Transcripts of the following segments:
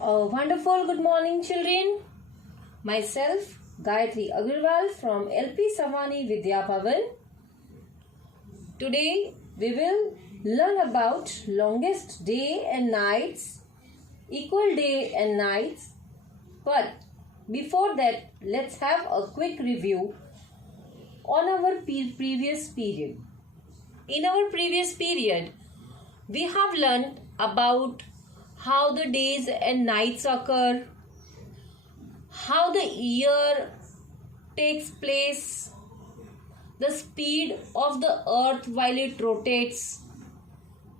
A wonderful good morning, children. Myself, Gayatri Agarwal from LP Savani Vidya Bhavan. Today, we will learn about longest day and nights, equal day and nights. But before that, let's have a quick review on our previous period. In our previous period, we have learned about how the days and nights occur, how the year takes place, the speed of the earth while it rotates.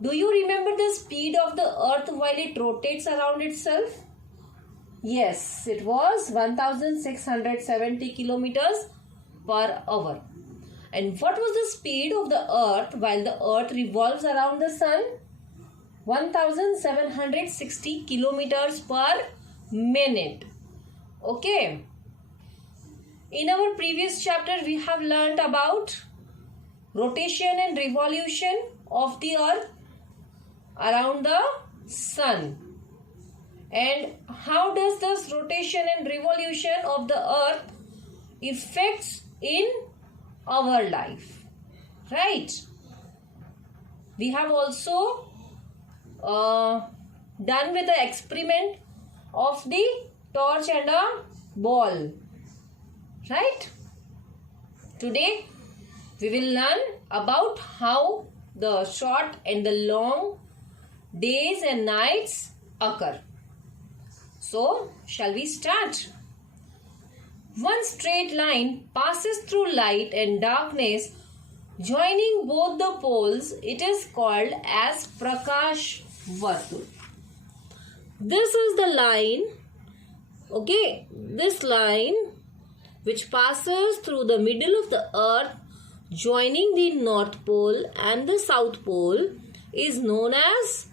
Do you remember the speed of the earth while it rotates around itself? Yes, it was 1670 kilometers per hour. And what was the speed of the earth while the earth revolves around the sun? 1760 kilometers per minute. Okay. In our previous chapter, we have learnt about rotation and revolution of the earth around the sun. And how does this rotation and revolution of the earth affects in our life? Right? We have also done with the experiment of the torch and a ball, right? Today we will learn about how the short and the long days and nights occur. So shall we start? One straight line passes through light and darkness, joining both the poles. It is called as Prakash Vartul. This is the line, okay, this line which passes through the middle of the earth, joining the North Pole and the South Pole, is known as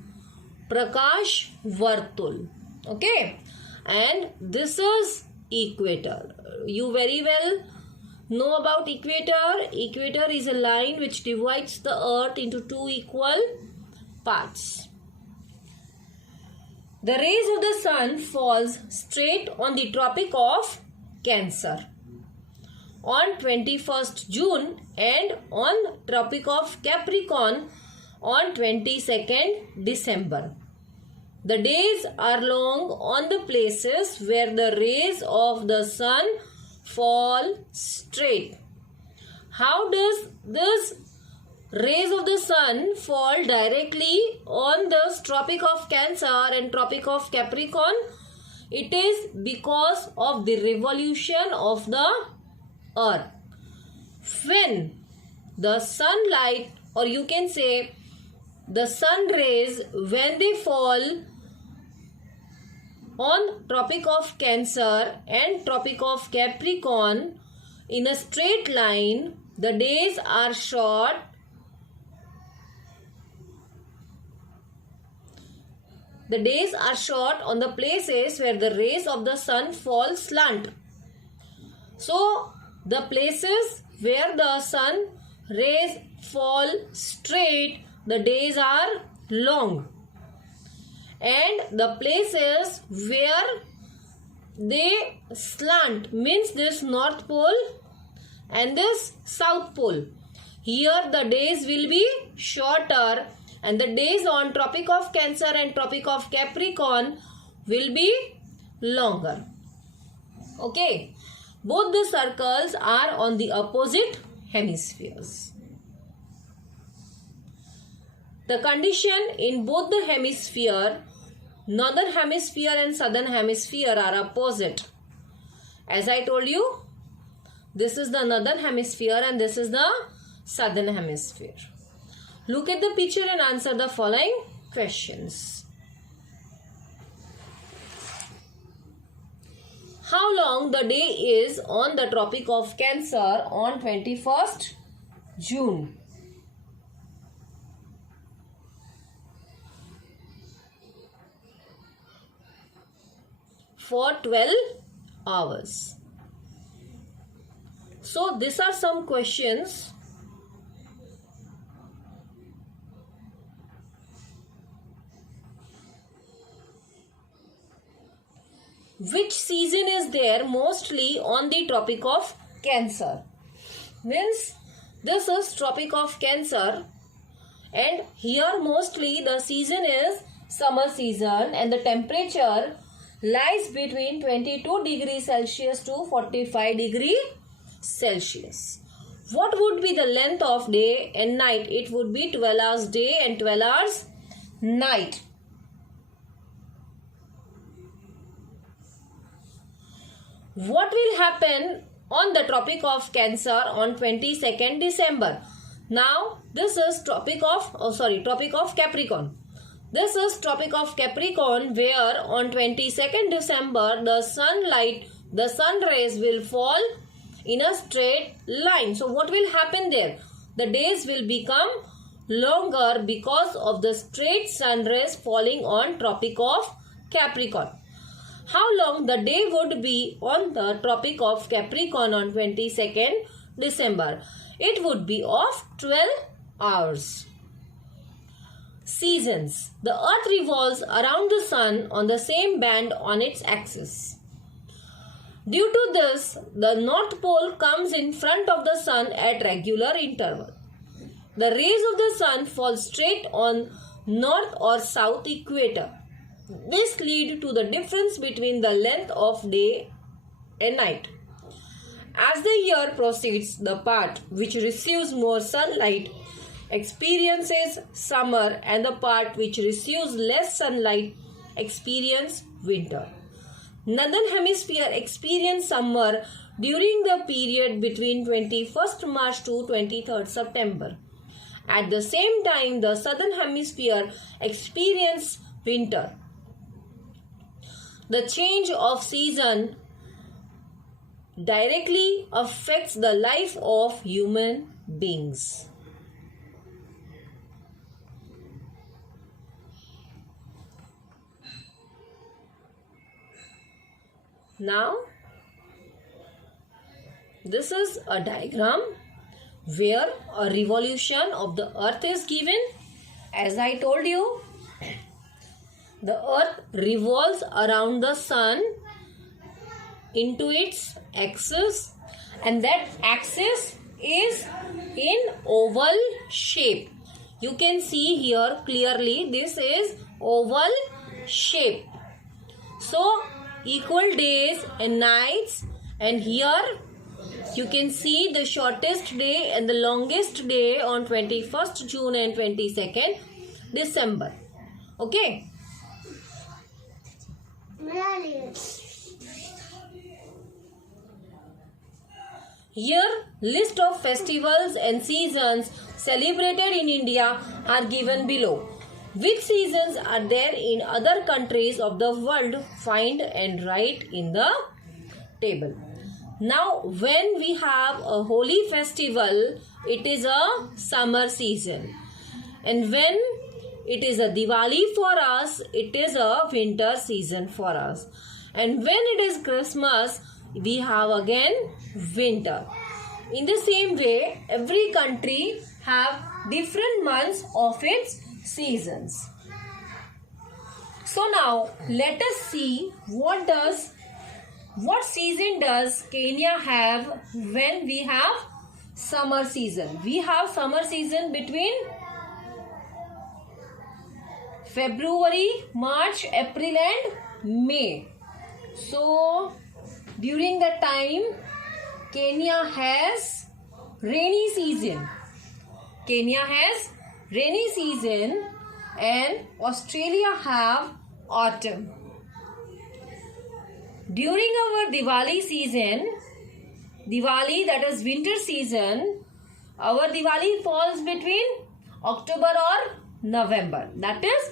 Prakash Vartul. Okay, and this is equator. You very well know about equator. Equator is a line which divides the earth into two equal parts. The rays of the sun falls straight on the Tropic of Cancer on 21st June and on Tropic of Capricorn on 22nd December. The days are long on the places where the rays of the sun fall straight. How does this rays of the sun fall directly on the Tropic of Cancer and Tropic of Capricorn? It is because of the revolution of the earth. When the sunlight, or you can say the sun rays, when they fall on Tropic of Cancer and Tropic of Capricorn in a straight line, the days are short. The days are short on the places where the rays of the sun fall slant. So, the places where the sun rays fall straight, the days are long. And the places where they slant, means this North Pole and this South Pole, here the days will be shorter and the days on Tropic of Cancer and Tropic of Capricorn will be longer. Okay, both the circles are on the opposite hemispheres. The condition in both the hemisphere, northern hemisphere and southern hemisphere, are opposite. As I told you, this is the northern hemisphere and this is the southern hemisphere. Look at the picture and answer the following questions. How long the day is on the Tropic of Cancer on 21st June? For 12 hours. So these are some questions which season is there mostly on the Tropic of Cancer. Means this is Tropic of Cancer, and here mostly the season is summer season, and the temperature lies between 22 degrees Celsius to 45 degrees Celsius. What would be the length of day and night? It would be 12 hours day and 12 hours night. What will happen on the Tropic of Cancer on 22nd December? Now this is Tropic of Capricorn. This is Tropic of Capricorn, where on 22nd December the sun rays will fall in a straight line. So what will happen there? The days will become longer because of the straight sun rays falling on Tropic of Capricorn. How long the day would be on the Tropic of Capricorn on 22nd December? It would be of 12 hours. Seasons. The earth revolves around the sun on the same band on its axis. Due to this, the North Pole comes in front of the sun at regular intervals. The rays of the sun fall straight on north or south equator. This leads to the difference between the length of day and night. As the year proceeds, the part which receives more sunlight experiences summer, and the part which receives less sunlight experiences winter. Northern Hemisphere experience summer during the period between 21st March to 23rd September. At the same time, the Southern Hemisphere experience winter. The change of season directly affects the life of human beings. Now, this is a diagram where a revolution of the earth is given. As I told you, the earth revolves around the sun into its axis, and that axis is in oval shape. You can see here clearly this is oval shape. So equal days and nights, and here you can see the shortest day and the longest day on 21st June and 22nd December. Okay. Here list of festivals and seasons celebrated in India are given below. Which seasons are there in other countries of the world? Find and write in the table. Now, when we have a Holi festival, it is a summer season. And when it is a Diwali for us, it is a winter season for us. And when it is Christmas, we have again winter. In the same way, every country have different months of its seasons. So now let us see what season does Kenya have when we have summer season. We have summer season between February, March, April and May. So during that time Kenya has rainy season. Kenya has rainy season and Australia have autumn. During our Diwali season, Diwali, that is winter season, our Diwali falls between October or November. That is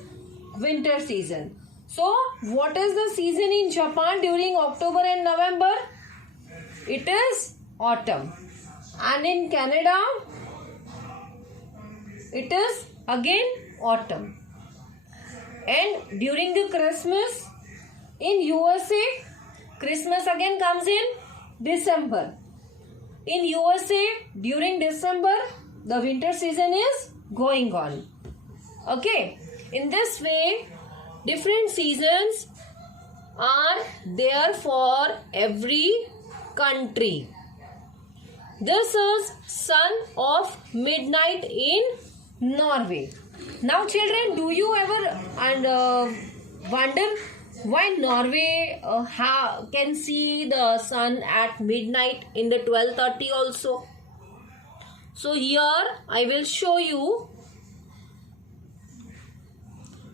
winter season. So, what is the season in Japan during October and November? It is autumn. And in Canada, it is again autumn. And during the Christmas, in USA, Christmas again comes in December. In USA, during December, the winter season is going on. Okay. In this way, different seasons are there for every country. This is sun of midnight in Norway. Now children, do you ever wonder why Norway can see the sun at midnight in the 12:30 also? So here I will show you.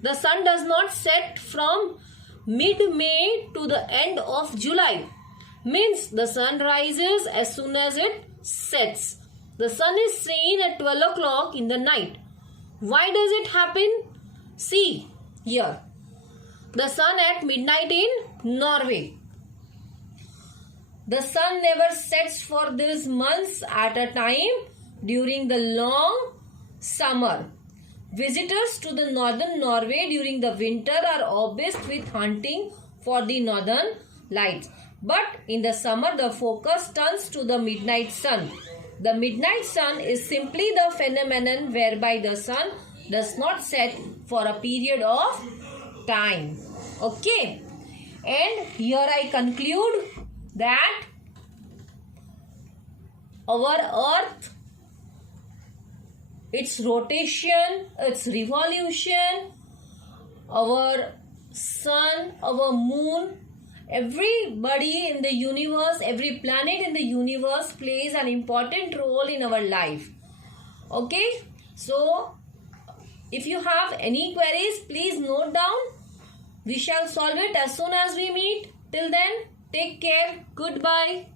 The sun does not set from mid-May to the end of July. Means the sun rises as soon as it sets. The sun is seen at 12 o'clock in the night. Why does it happen? See here. The sun at midnight in Norway. The sun never sets for these months at a time during the long summer. Visitors to the northern Norway during the winter are obsessed with hunting for the northern lights. But in the summer, the focus turns to the midnight sun. The midnight sun is simply the phenomenon whereby the sun does not set for a period of time. Okay. And here I conclude that our earth, its rotation, its revolution, our sun, our moon, everybody in the universe, every planet in the universe plays an important role in our life. Okay, so if you have any queries, please note down. We shall solve it as soon as we meet. Till then, take care. Goodbye.